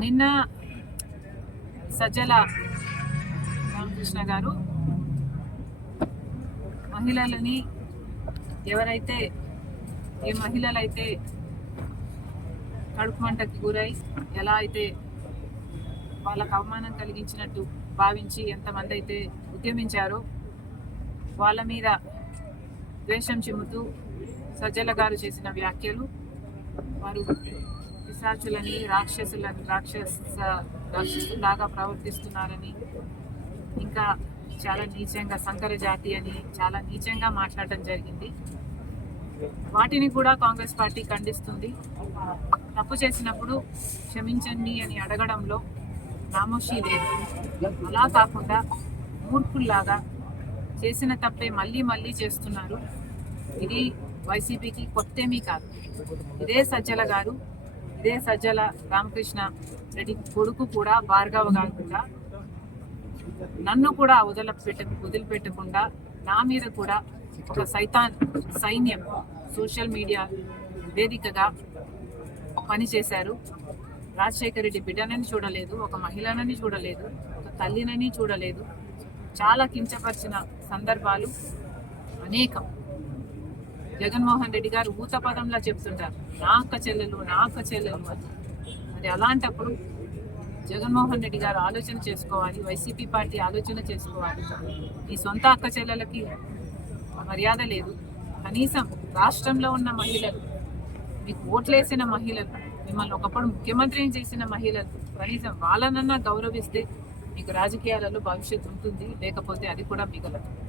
నిన్న సజ్జల రామకృష్ణ గారు మహిళలని ఎవరైతే ఏ మహిళలైతే కడుపు మంటకి గురై ఎలా అయితే వాళ్ళకు అవమానం కలిగించినట్టు భావించి ఎంతమంది అయితే ఉద్యమించారో వాళ్ళ మీద ద్వేషం చిమ్ముతూ సజ్జల గారు చేసిన వ్యాఖ్యలు వారు పిశాచులని రాక్షసులని రాక్షస లాగా ప్రవర్తిస్తున్నారని ఇంకా చాలా నీచంగా సంకర జాతి అని చాలా నీచంగా మాట్లాడటం జరిగింది వాటిని కూడా కాంగ్రెస్ పార్టీ ఖండిస్తుంది తప్పు చేసినప్పుడు క్షమించండి అని అడగడంలో నామోషి లేదు అలా కాకుండా మూర్ఖుల్లాగా చేసిన తప్పే మళ్ళీ మళ్ళీ చేస్తున్నారు ఇది వైసీపీకి కొత్తేమీ కాదు ఇదే సజ్జల గారు ఇదే సజ్జల రామకృష్ణ రెడ్డి కొడుకు కూడా భార్గవ కాకుండా నన్ను కూడా వదల పెట్ట వదిలిపెట్టకుండా నా మీద కూడా ఒక సైతాన్ సైన్యం సోషల్ మీడియా వేదికగా పనిచేశారు రాజశేఖర రెడ్డి బిడ్డనని చూడలేదు ఒక మహిళనని చూడలేదు ఒక తల్లినని చూడలేదు చాలా కించపరిచిన సందర్భాలు అనేకం జగన్మోహన్ రెడ్డి గారు ఊత పదంలో చెప్తుంటారు నాక చెల్లెలు నాక చెల్లెలు అని మరి అలాంటప్పుడు జగన్మోహన్ రెడ్డి గారు ఆలోచన చేసుకోవాలి వైసీపీ పార్టీ ఆలోచన చేసుకోవాలి ఈ సొంత అక్క చెల్లెలకి మర్యాద లేదు కనీసం రాష్ట్రంలో ఉన్న మహిళలు మీకు ఓట్లేసిన మహిళలు మిమ్మల్ని ఒకప్పుడు ముఖ్యమంత్రిని చేసిన మహిళలు కనీసం వాళ్ళనన్నా గౌరవిస్తే మీకు రాజకీయాలలో భవిష్యత్తు ఉంటుంది లేకపోతే అది కూడా మిగలదు